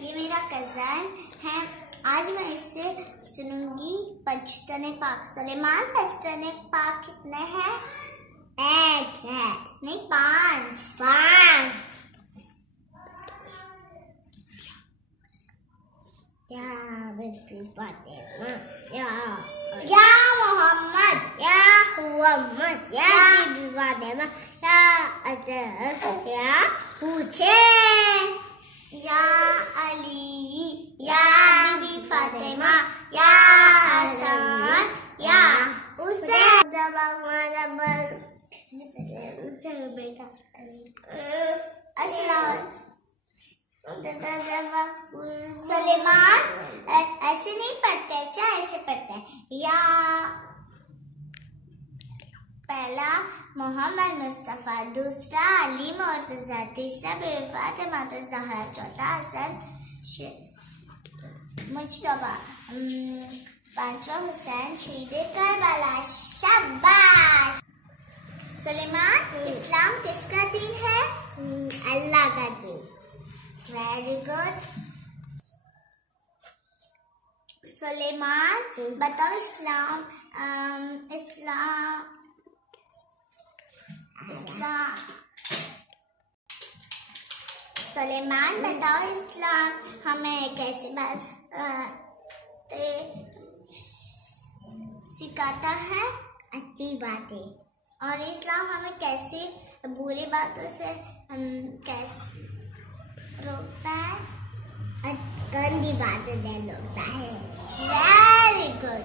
ये मेरा कज़न है। आज मैं इससे सुनूंगी पचतने पाक। सुलेमान, पचतने पाक कितने हैं? एक है, नहीं पांच। या मोहम्मद, या हुम्मद, या बीबी फातिमा, या अजहर, या हुसैन, या अली, या बीबी फातिमा, या हसन, या हुसैन। सुलेमान ऐसे नहीं पढ़ते, अच्छा ऐसे पढ़ते हैं। या पहला मोहम्मद मुस्तफ़ा, दूसरा अली मुर्तज़ा, तीसरा बीबी फातिमा ज़हरा, चौथा हसन मुज्तबा, पांचवा हुसैन शहीद करबला। शाबाश। सुलेमान, इस्लाम किसका दीन है? अल्लाह का दीन। Very good. सुलेमान बताओ इस्लाम सुलेमान बताओ इस्लाम हमें कैसी बात सिखाता है? अच्छी बातें। और इस्लाम हमें कैसी बुरी बातों से कैसे रोकता है? गंदी बातें से रोकता है। Very good.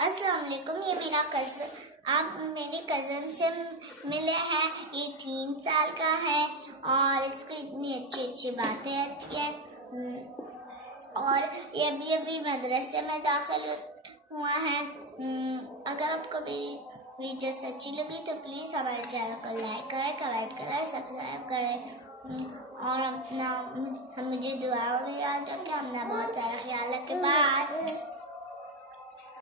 अस्सलाम वालेकुम। ये मेरा कज़न, आप मेरे कज़न से मिले हैं। ये 3 साल का है और इसको इतनी अच्छी अच्छी बातें आती है। और ये अभी मदरसे में दाखिल हुआ है। अगर आपको मेरी वीडियो अच्छी लगी तो प्लीज़ हमारे चैनल को लाइक करें, कमेंट करें, सब्सक्राइब करें और अपना मुझे दुआओं भी याद रखें। अपना बहुत सारा ख्याल रखें। बाय।